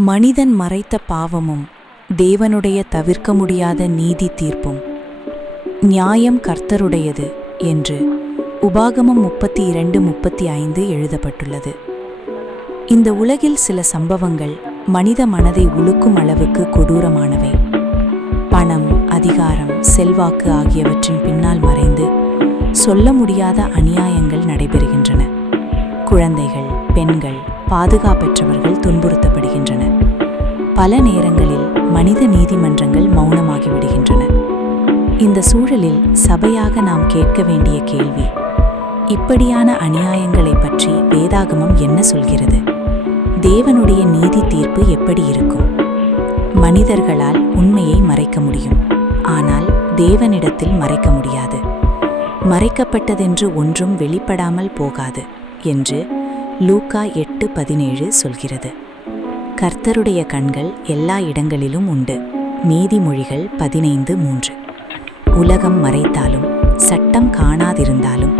மனிதன் மறைத்த பாவமும் தேவனுடைய தவிர்க்க முடியாத நீதி தீர்ப்பும். நியாயம் கர்த்தருடையது என்று உபாகமம் முப்பத்தி இரண்டு முப்பத்தி ஐந்து எழுதப்பட்டுள்ளது. இந்த உலகில் சில சம்பவங்கள் மனித மனதை உலுக்கும் அளவுக்கு கொடூரமானவை. பணம் அதிகாரம் செல்வாக்கு ஆகியவற்றின் பின்னால் மறைந்து சொல்ல முடியாத அநியாயங்கள் நடைபெறுகின்றன. குழந்தைகள் பெண்கள் பாதுகாப்பற்றவர்கள் துன்ப பல நேரங்களில் மனித நீதிமன்றங்கள் மௌனமாகி விடுகின்றன இந்த சூழலில் சபையாக நாம் கேட்க வேண்டிய கேள்வி இப்படியான அநியாயங்களை பற்றி வேதாகமம் என்ன சொல்கிறது? தேவனுடைய நீதி தீர்ப்பு எப்படி இருக்கும்? மனிதர்களால் உண்மையை மறைக்க முடியும் ஆனால் தேவனிடத்தில் மறைக்க முடியாது. மறைக்கப்பட்டதென்று ஒன்றும் வெளிப்படாமல் போகாது என்று லூக்கா எட்டு பதினேழு சொல்கிறது. கர்த்தருடைய கண்கள் எல்லா இடங்களிலும் உண்டு. நீதிமொழிகள் பதினைந்து மூன்று. உலகம் மறைத்தாலும் சட்டம் காணாதிருந்தாலும்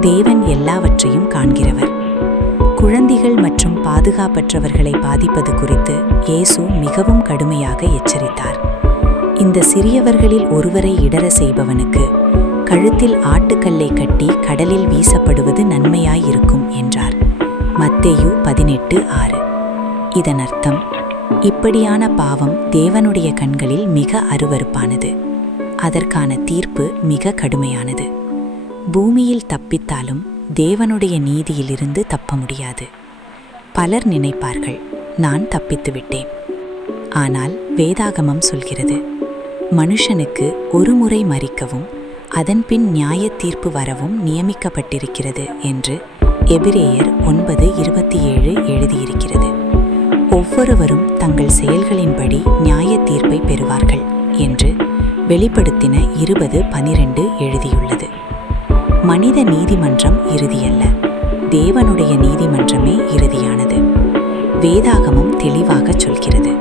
தேவன் எல்லாவற்றையும் காண்கிறவர். குழந்தைகள் மற்றும் பாதுகாப்பற்றவர்களை பாதிப்பது குறித்து இயேசு மிகவும் கடுமையாக எச்சரித்தார். இந்த சிறியவர்களில் ஒருவரை இடர செய்பவனுக்கு கழுத்தில் ஆட்டுக்கல்லை கட்டி கடலில் வீசப்படுவது நன்மையாயிருக்கும் என்றார். மத்தேயு பதினெட்டு ஆறு. இதன் அர்த்தம் இப்படியான பாவம் தேவனுடைய கண்களில் மிக அருவருப்பானது. அதற்கான தீர்ப்பு மிக கடுமையானது. பூமியில் தப்பித்தாலும் தேவனுடைய நீதியிலிருந்து தப்ப முடியாது. பலர் நினைப்பார்கள் நான் தப்பித்து விட்டேன். ஆனால் வேதாகமம் சொல்கிறது மனுஷனுக்கு ஒரு முறை மறிக்கவும் அதன்பின் நியாய தீர்ப்பு வரவும் நியமிக்கப்பட்டிருக்கிறது என்று எபிரேயர் ஒன்பது இருபத்தி ஏழு எழுதியிருக்கிறது. ஒவ்வொருவரும் தங்கள் செயல்களின்படி நியாய தீர்ப்பை பெறுவார்கள் என்று வெளிப்படுத்தின இருபது பனிரெண்டு எழுதியுள்ளது. மனித நீதிமன்றம் இறுதியல்ல. தேவனுடைய நீதிமன்றமே இறுதியானது. வேதாகமம் தெளிவாகச் சொல்கிறது.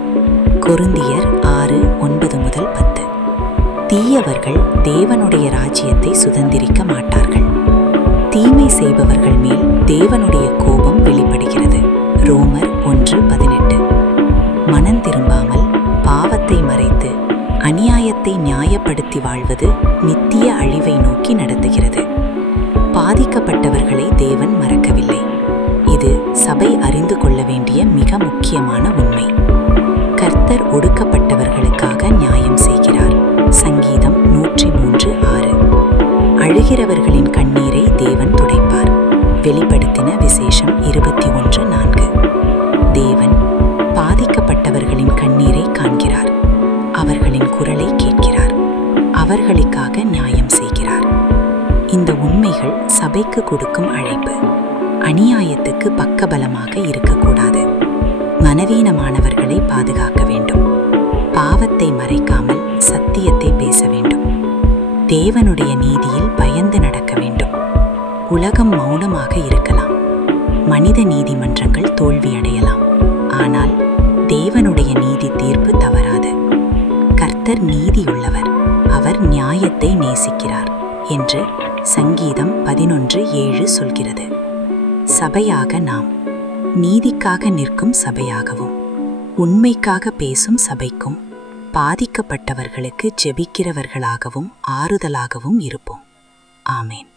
கொருந்தியர் ஆறு ஒன்பது முதல் பத்து. தீயவர்கள் தேவனுடைய ராஜ்யத்தை சுதந்திரிக்க மாட்டார்கள். தீமை செய்பவர்கள் மேல் தேவனுடைய கோபம் வெளிப்படுகிறது. ரோமர் அநியாயத்தை நியாயப்படுத்தி வாழ்வது நித்திய அழிவை நோக்கி நடத்துகிறது. பாதிக்கப்பட்டவர்களை தேவன் மறக்கவில்லை. இது சபை அறிந்து கொள்ள வேண்டிய மிக முக்கியமான உண்மை. கர்த்தர் ஒடுக்கப்பட்டவர்களுக்காக நியாயம் செய்கிறார். சங்கீதம் நூற்றி மூன்று ஆறு. அழுகிறவர்களின் கண்ணீரை தேவன் துடைப்பார். வெளிப்படுத்தின விசேஷம் இருபத்தி ஒன்று நான்கு. தேவன் பாதிக்கப்பட்டவர்களின் கண்ணீரை காண்கிறார். அவர்களின் குரலை கேட்கிறார். அவர்களுக்காக நியாயம் செய்கிறார். இந்த உண்மைகள் சபைக்கு கொடுக்கும் அழைப்பு. அநியாயத்துக்கு பக்கபலமாக இருக்கக்கூடாது. மனவீனமானவர்களை பாதுகாக்க வேண்டும். பாவத்தை மறைக்காமல் சத்தியத்தை பேச வேண்டும். தேவனுடைய நீதியில் பயந்து நடக்க வேண்டும். உலகம் மௌனமாக இருக்கலாம். மனித நீதிமன்றங்கள் தோல்வியடையலாம். ஆனால் தேவனுடைய நீதி தீர்ப்பு தவறு. கர்த்தர் நீதியுள்ளவர். அவர் நியாயத்தை நேசிக்கிறார் என்று சங்கீதம் பதினொன்று ஏழு சொல்கிறது. சபையாக நாம் நீதிக்காக நிற்கும் சபையாகவும் உண்மைக்காக பேசும் சபைக்கும் பாதிக்கப்பட்டவர்களுக்கு ஜெபிக்கிறவர்களாகவும் ஆறுதலாகவும் இருப்போம். ஆமேன்.